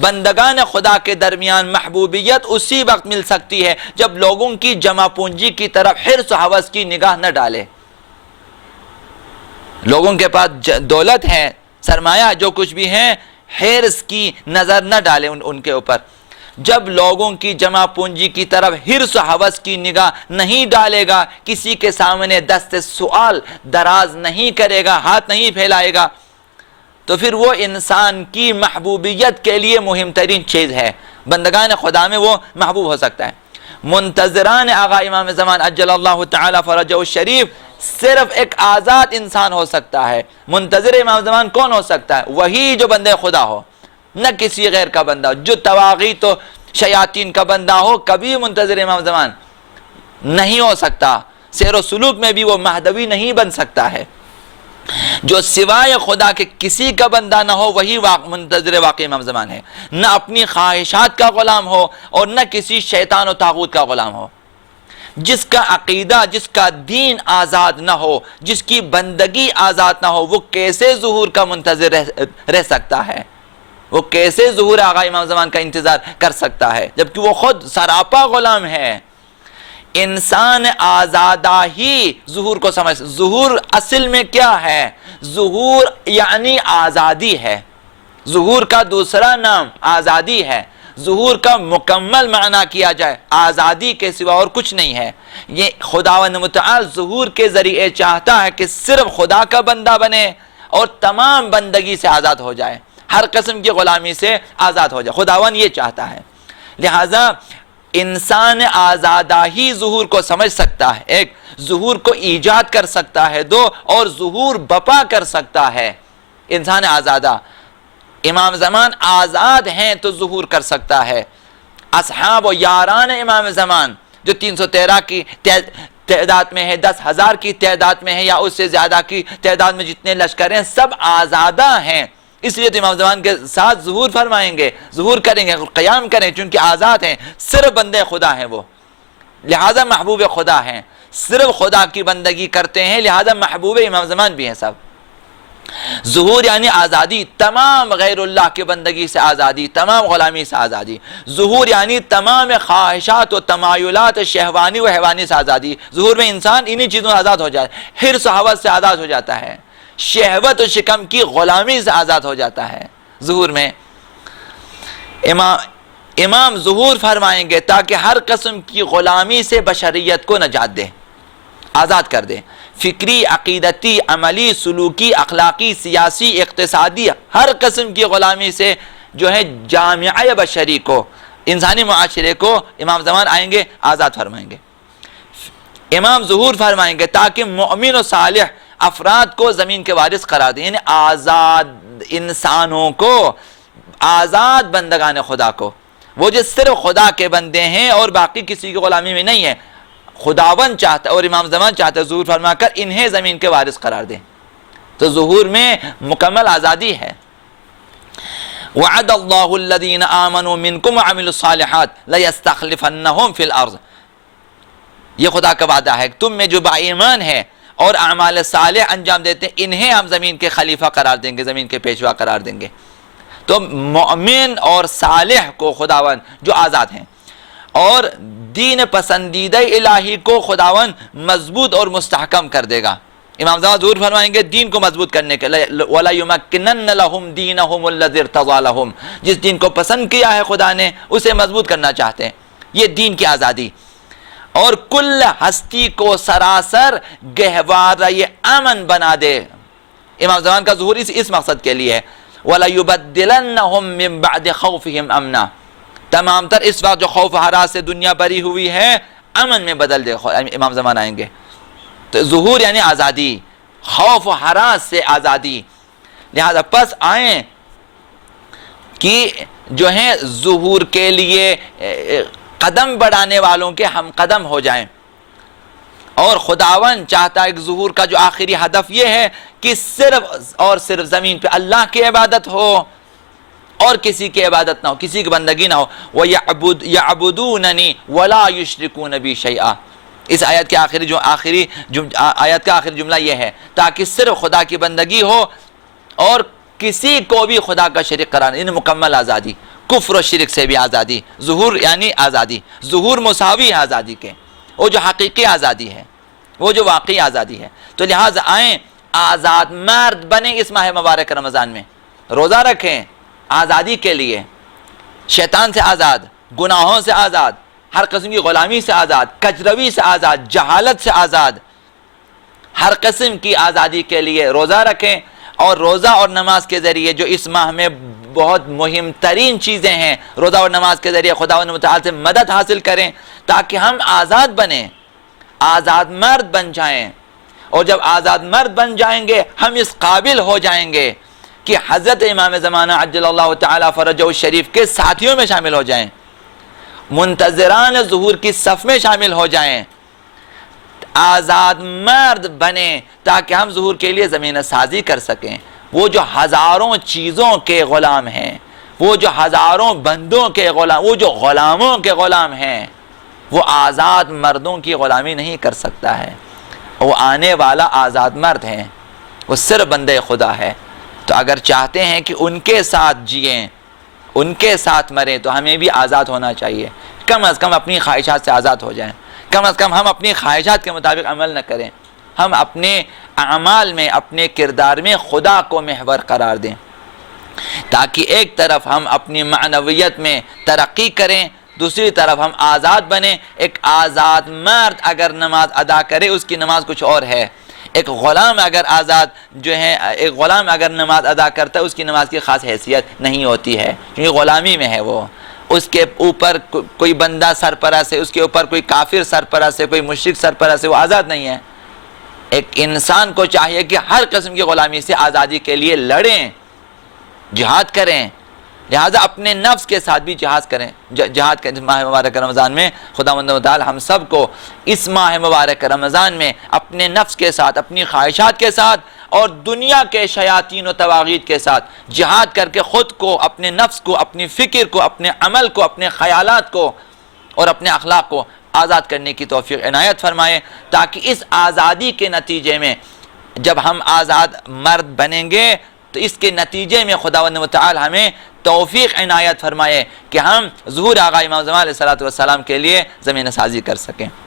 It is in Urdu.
بندگان خدا کے درمیان محبوبیت اسی وقت مل سکتی ہے جب لوگوں کی جمع پونجی کی طرف حرص و ہوس کی نگاہ نہ ڈالے. لوگوں کے پاس دولت ہے، سرمایہ جو کچھ بھی ہے، حرص کی نظر نہ ڈالے ان کے اوپر. جب لوگوں کی جمع پونجی کی طرف حرص و ہوس کی نگاہ نہیں ڈالے گا، کسی کے سامنے دست سوال دراز نہیں کرے گا، ہاتھ نہیں پھیلائے گا، تو پھر وہ انسان کی محبوبیت کے لیے مہم ترین چیز ہے. بندگان خدا میں وہ محبوب ہو سکتا ہے. منتظران آقا امام زمان عجل اللہ تعالی فرجہ الشریف صرف ایک آزاد انسان ہو سکتا ہے. منتظر امام زمان کون ہو سکتا ہے؟ وہی جو بندے خدا ہو، نہ کسی غیر کا بندہ. جو طواغیت و شیاطین کا بندہ ہو کبھی منتظر امام زمان نہیں ہو سکتا. سیر و سلوک میں بھی وہ مہدوی نہیں بن سکتا ہے. جو سوائے خدا کے کسی کا بندہ نہ ہو وہی منتظر واقعی امام زمان ہے. نہ اپنی خواہشات کا غلام ہو اور نہ کسی شیطان و طاغوت کا غلام ہو. جس کا عقیدہ، جس کا دین آزاد نہ ہو، جس کی بندگی آزاد نہ ہو، وہ کیسے ظہور کا منتظر رہ سکتا ہے؟ وہ کیسے ظہور آقا امام زمان کا انتظار کر سکتا ہے جبکہ وہ خود سراپا غلام ہے؟ انسان آزادہ ہی ظہور کو سمجھ. ظہور اصل میں کیا ہے؟ ظہور یعنی آزادی ہے. ظہور کا دوسرا نام آزادی ہے. ظہور کا مکمل معنی کیا جائے آزادی کے سوا اور کچھ نہیں ہے. یہ خداوند متعال ظہور کے ذریعے چاہتا ہے کہ صرف خدا کا بندہ بنے اور تمام بندگی سے آزاد ہو جائے، ہر قسم کی غلامی سے آزاد ہو جائے. خداوند یہ چاہتا ہے. لہٰذا انسان آزادہ ہی ظہور کو سمجھ سکتا ہے. ایک، ظہور کو ایجاد کر سکتا ہے. دو، اور ظہور بپا کر سکتا ہے. انسان آزادہ، امام زمان آزاد ہیں تو ظہور کر سکتا ہے. اصحاب و یاران امام زمان جو 313 کی تعداد میں ہے، 10,000 کی تعداد میں ہے یا اس سے زیادہ کی تعداد میں جتنے لشکر ہیں، سب آزادہ ہیں. اس لیے تو امام زمان کے ساتھ ظہور فرمائیں گے، ظہور کریں گے، قیام کریں، چونکہ آزاد ہیں. صرف بندے خدا ہیں وہ، لہذا محبوب خدا ہیں. صرف خدا کی بندگی کرتے ہیں، لہذا محبوب امام زمان بھی ہیں سب. ظہور یعنی آزادی، تمام غیر اللہ کی بندگی سے آزادی، تمام غلامی سے آزادی. ظہور یعنی تمام خواہشات و تمایلات شہوانی و حیوانی سے آزادی. ظہور میں انسان انہی چیزوں سے آزاد ہو جاتا ہے. حرص و ہوس سے آزاد ہو جاتا ہے، شہوت و شکم کی غلامی سے آزاد ہو جاتا ہے. ظہور میں امام ظہور فرمائیں گے تاکہ ہر قسم کی غلامی سے بشریت کو نجات دے، آزاد کر دے. فکری، عقیدتی، عملی، سلوکی، اخلاقی، سیاسی، اقتصادی، ہر قسم کی غلامی سے جو ہے جامعہ بشری کو، انسانی معاشرے کو امام زمان آئیں گے آزاد فرمائیں گے. امام ظہور فرمائیں گے تاکہ مومن و صالح افراد کو زمین کے وارث قرار دیں، یعنی آزاد انسانوں کو، آزاد بندگان خدا کو، وہ جو صرف خدا کے بندے ہیں اور باقی کسی کی غلامی میں نہیں ہے. خداوند چاہتا ہے اور امام زمان چاہتا ہے ظہور فرما کر انہیں زمین کے وارث قرار دیں. تو ظہور میں مکمل آزادی ہے. وعد اللہ الذین آمنوا منکم وعملوا الصالحات لیستخلفنہم فی الارض. یہ خدا کا وعدہ ہے، تم میں جو با ایمان ہے اور اعمال صالح انجام دیتے ہیں انہیں ہم زمین کے خلیفہ قرار دیں گے، زمین کے پیشوا قرار دیں گے. تو مؤمن اور صالح کو خداوند جو آزاد ہیں اور دین پسندیدہ الہی کو خداوند مضبوط اور مستحکم کر دے گا. امام زمان ظہور فرمائیں گے دین کو مضبوط کرنے کے لیے وَلَيُمَكِّنَنَّ لَهُمْ دِينَهُمُ الَّذِي ارْتَضَىٰ لَهُمْ. جس دین کو پسند کیا ہے خدا نے اسے مضبوط کرنا چاہتے ہیں. یہ دین کی آزادی اور کل ہستی کو سراسر گہوارہ امن بنا دے. امام زمان کا ظہور اس مقصد کے لیے ہے. وَلَيُبَدِّلَنَّهُمْ مِنْ بَعْدِ خَوْفِهِمْ أَمْنًا. تمام تر اس وقت جو خوف و ہراس سے دنیا بری ہوئی ہے امن میں بدل دے. امام زمان آئیں گے تو ظہور یعنی آزادی، خوف و ہراس سے آزادی. لہذا پس آئیں کہ جو ہیں ظہور کے لیے قدم بڑھانے والوں کے ہم قدم ہو جائیں. اور خداوند چاہتا ہے کہ ظہور کا جو آخری ہدف یہ ہے کہ صرف اور صرف زمین پہ اللہ کی عبادت ہو اور کسی کی عبادت نہ ہو، کسی کی بندگی نہ ہو. وَيَعْبُدُونَنِي وَلَا يُشْرِكُونَ بِي شَيْئًا. اس آیت کے آیت کا آخری جملہ یہ ہے تاکہ صرف خدا کی بندگی ہو اور کسی کو بھی خدا کا شریک قرار نہیں. مکمل آزادی، کفر و شرک سے بھی آزادی، ظہور یعنی آزادی، ظہور مساوی آزادی کے، وہ جو حقیقی آزادی ہے، وہ جو واقعی آزادی ہے۔ تو لہٰذا آئیں آزاد مرد بنیں اس ماہ مبارک رمضان میں، روزہ رکھیں آزادی کے لیے، شیطان سے آزاد، گناہوں سے آزاد، ہر قسم کی غلامی سے آزاد، کجروی سے آزاد، جہالت سے آزاد، ہر قسم کی آزادی کے لیے روزہ رکھیں، اور روزہ اور نماز کے ذریعے جو اس ماہ میں بہت مہم ترین چیزیں ہیں، روزہ اور نماز کے ذریعے خداوند متعال سے مدد حاصل کریں تاکہ ہم آزاد بنیں، آزاد مرد بن جائیں، اور جب آزاد مرد بن جائیں گے ہم اس قابل ہو جائیں گے کہ حضرت امام زمانہ عجل اللہ تعالی فرجہ الشریف کے ساتھیوں میں شامل ہو جائیں، منتظران ظہور کی صف میں شامل ہو جائیں، آزاد مرد بنیں تاکہ ہم ظہور کے لیے زمینہ سازی کر سکیں۔ وہ جو ہزاروں چیزوں کے غلام ہیں، وہ جو ہزاروں بندوں کے غلام، وہ جو غلاموں کے غلام ہیں، وہ آزاد مردوں کی غلامی نہیں کر سکتا ہے۔ وہ آنے والا آزاد مرد ہیں، وہ صرف بندے خدا ہے۔ تو اگر چاہتے ہیں کہ ان کے ساتھ جئیں، ان کے ساتھ مریں، تو ہمیں بھی آزاد ہونا چاہیے، کم از کم اپنی خواہشات سے آزاد ہو جائیں، کم از کم ہم اپنی خواہشات کے مطابق عمل نہ کریں، ہم اپنے اعمال میں، اپنے کردار میں خدا کو محور قرار دیں، تاکہ ایک طرف ہم اپنی معنویت میں ترقی کریں، دوسری طرف ہم آزاد بنیں۔ ایک آزاد مرد اگر نماز ادا کرے اس کی نماز کچھ اور ہے، ایک غلام اگر آزاد جو ہے، ایک غلام اگر نماز ادا کرتا ہے اس کی نماز کی خاص حیثیت نہیں ہوتی ہے، کیونکہ غلامی میں ہے وہ، اس کے اوپر کوئی بندہ سرپرست ہے، اس کے اوپر کوئی کافر سرپرست ہے، کوئی مشرک سرپرست ہے، وہ آزاد نہیں ہے۔ ایک انسان کو چاہیے کہ ہر قسم کی غلامی سے آزادی کے لیے لڑیں، جہاد کریں، لہذا اپنے نفس کے ساتھ بھی جہاد کریں۔ ماہ مبارک رمضان میں خداوند متعال ہم سب کو اس ماہ مبارک رمضان میں اپنے نفس کے ساتھ، اپنی خواہشات کے ساتھ اور دنیا کے شیاطین و طواغیت کے ساتھ جہاد کر کے خود کو، اپنے نفس کو، اپنی فکر کو، اپنے عمل کو، اپنے خیالات کو اور اپنے اخلاق کو آزاد کرنے کی توفیق عنایت فرمائے، تاکہ اس آزادی کے نتیجے میں جب ہم آزاد مرد بنیں گے تو اس کے نتیجے میں خداوند متعال ہمیں توفیق عنایت فرمائے کہ ہم ظہور آقا امام زمان علیہ السلام کے لیے زمینہ سازی کر سکیں۔